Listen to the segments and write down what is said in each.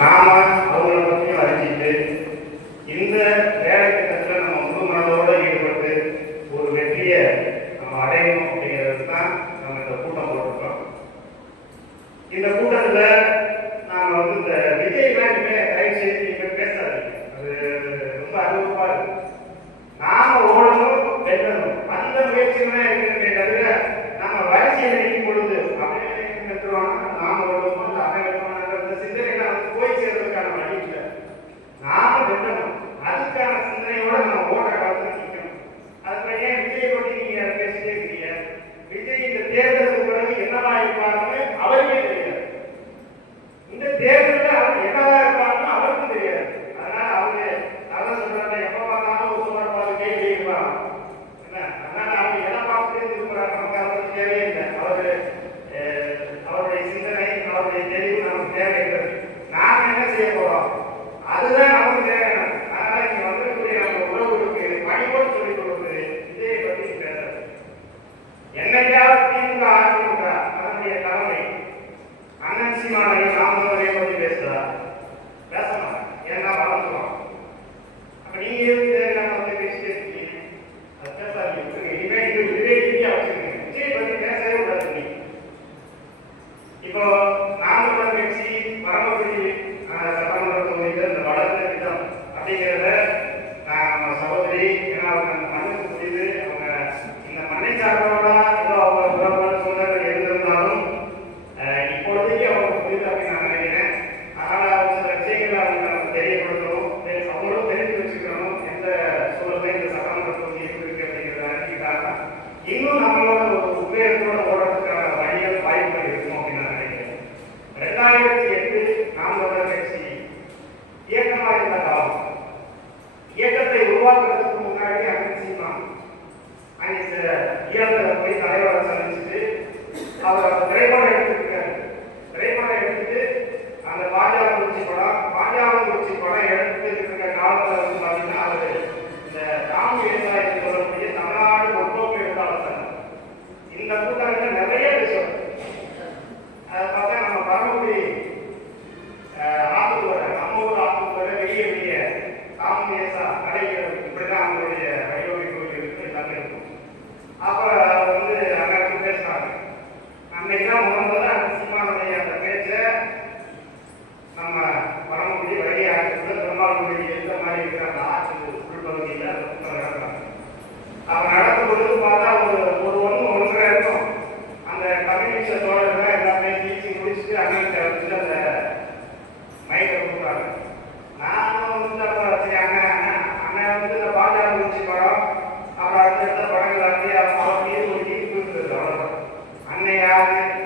நாம அவங்கள பற்றியும் அறிஞ்சிட்டு இந்த வேலை திட்டத்தில் நம்ம முழு மனதோடு ஈடுபட்டு Yeah.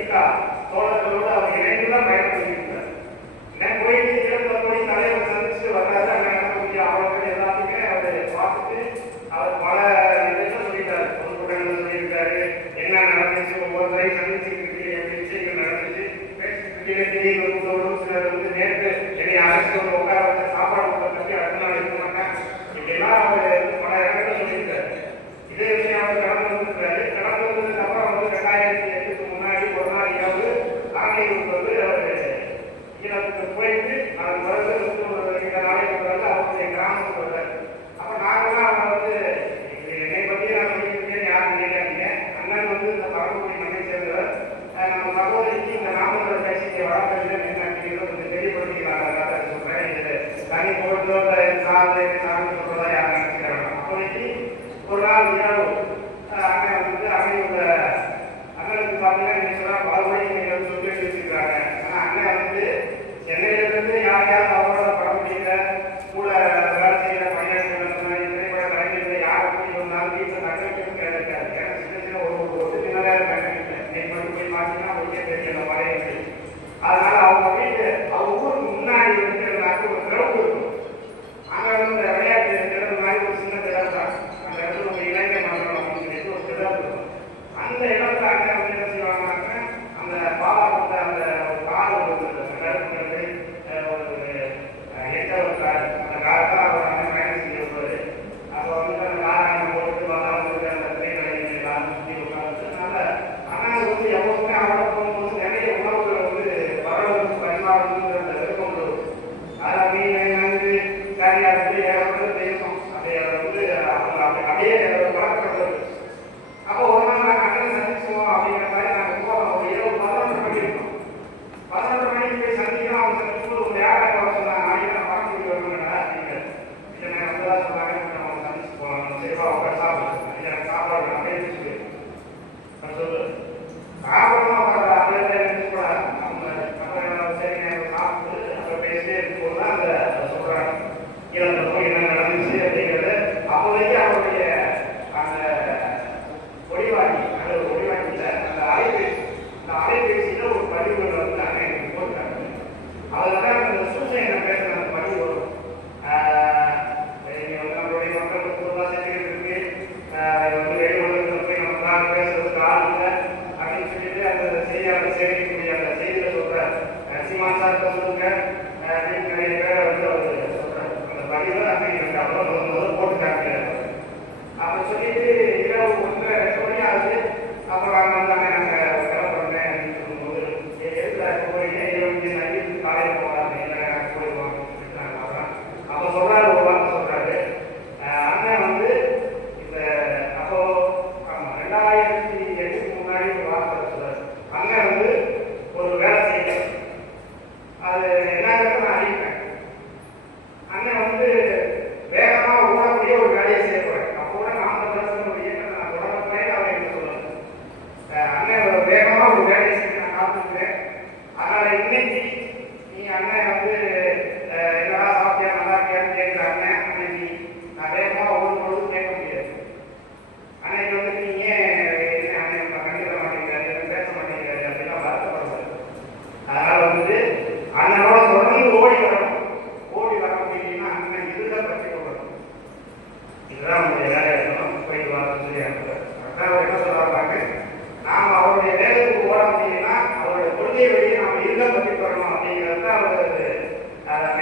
politica, toda la கனி போட்டுள்ள என்றாலே and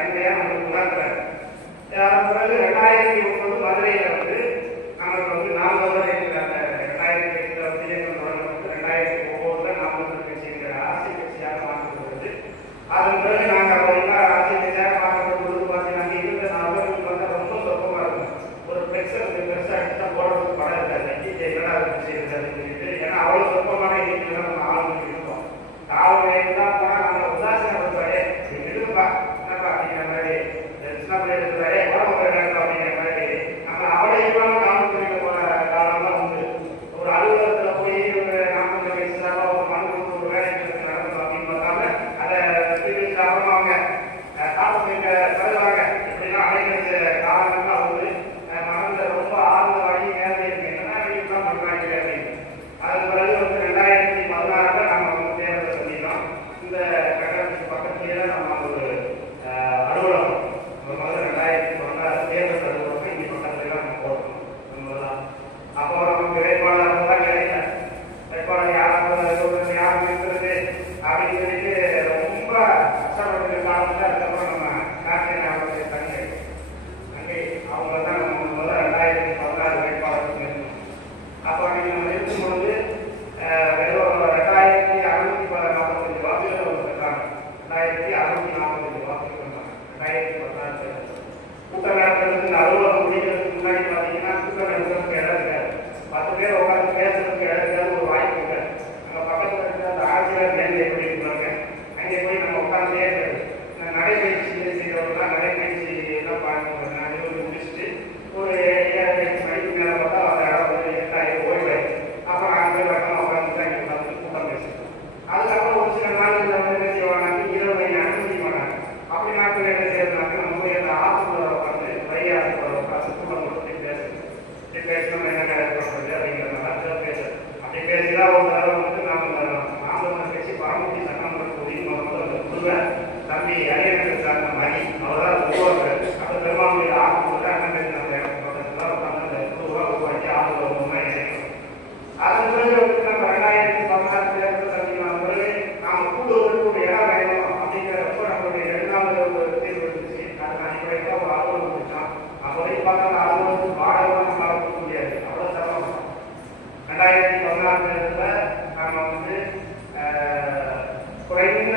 குறைந்த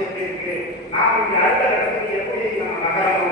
விஷயம் இருக்கு நாம் இந்த அடுத்த கட்டத்துக்கு எப்படி நம்ம நகரணும்